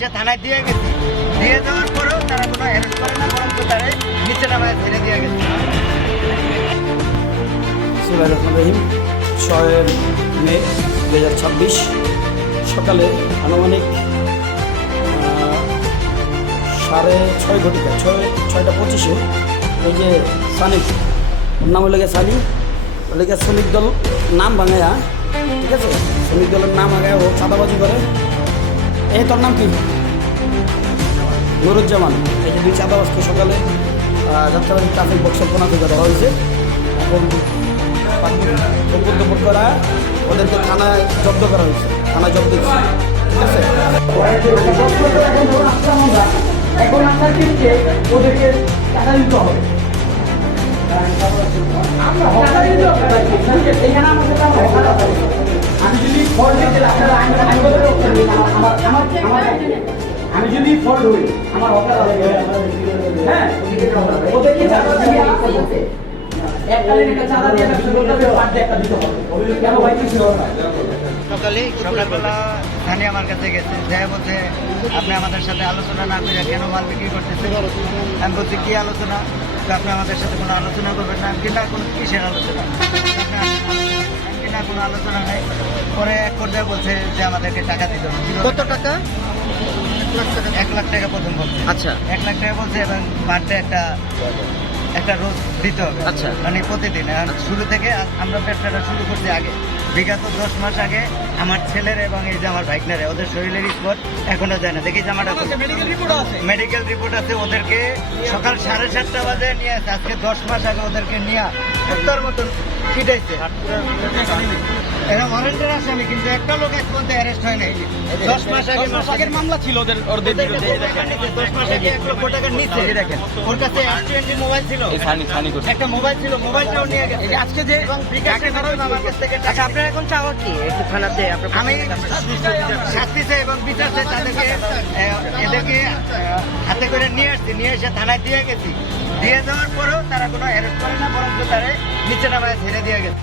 সে থানায় দিয়ে গেছে, দিয়ে যাওয়ার পরেও তারা কোনো অ্যারেস্ট করে না, বরঞ্চ তারা নিচে নামায় ছেড়ে দিয়ে গেছে। রহিম 6 মে 2026 সকালে আনুমানিক 6:30 ঘটিকা 6:25 এই যে সানি, ওর নাম হলে সানি, ওলে শ্রমিক দল নাম ভাঙায়া, ঠিক আছে, শ্রমিক দলের নাম ভাঙায় ও চাঁদাবাজি করে। এই তোর নাম কি? নুরুজ্জামান। এই যে 2 চাঁদাবাজকে সকালে যাত্রাবাড়ি ট্রাফিক বক্সের কোনা থেকে ধরা হয়েছে। এখন কর্তব্য করা ওদেরকে থানায় জব্দ করা হয়েছে, থানায় জব্দ দিচ্ছে, ঠিক আছে। এখন আমরা কিন্তু ওদেরকে টাকা দিতে হবে। আমি যদি ফল্ট আমি যদি ফল্ট হই আমার অকাল হবে। হ্যাঁ, ওদেরকে এককালীন একটা চাঁদা দিয়ে একটা শুরু করতে হবে, একটা দিতে হবে। কেন ভাই কিছু হবে না। সকালবেলা থানি আমার কাছে গেছে, সে বলছে আপনি আমাদের সাথে আলোচনা না করে কেন মাল বিক্রি করতেছে। আমি বলছি কি আলোচনা? তো আপনি আমাদের সাথে কোনো আলোচনা করবেন না। আমি কি না, কোনো কিসের আলোচনা? আমি কি না, কোনো আলোচনা নেই। পরে এক পর্যায়ে বলছে যে আমাদেরকে টাকা দিতে হবে। কত টাকা? 1 লাখ টাকা প্রথম বলছে। আচ্ছা 1 লাখ টাকা বলছে এবং বার্থডে একটা রোজ দিতে হবে। আচ্ছা। মানে প্রতিদিন। আর শুরু থেকে আমরা ব্যবসাটা শুরু করছি আগে, বিগত 10 মাস আগে আমার ছেলের এবং এই যে আমার ভাইকনারে ওদের শরীরের স্পট এখনো যায় না। দেখি জামাটা মেডিকেল রিপোর্ট আছে। ওদেরকে সকাল 7:30 বাজে নিয়ে আসে। আজকে 10 মাস আগে ওদেরকে নিয়ে কুত্তার মতন খিটাইছে। এরা ওয়ারেন্টের আসামি, কিন্তু একটা লোক এক পর্যন্ত অ্যারেস্ট হয় নাই। 10 মাস আগের মামলা ছিল ওদের 10 মাস আগে 1 লক্ষ টাকা নিচ্ছে। দেখেন ওর কাছে S20 মোবাইল ছিল, একটা মোবাইল ছিল, মোবাইলটাও নিয়ে গেছে। আজকে যে বিকাশে আমার কাছ থেকে। আচ্ছা, আপনার এখন চাওয়া কি? একটু থানাতে আমি শাস্তি চাই এবং বিচার চাই। তাদেরকে এদেরকে হাতে করে নিয়ে আসছি, নিয়ে এসে থানায় দিয়ে গেছি। দিয়ে যাওয়ার পরেও তারা কোনো অ্যারেস্ট করে না, বরঞ্চ তারা নিচে নামায় ছেড়ে দিয়ে গেছে।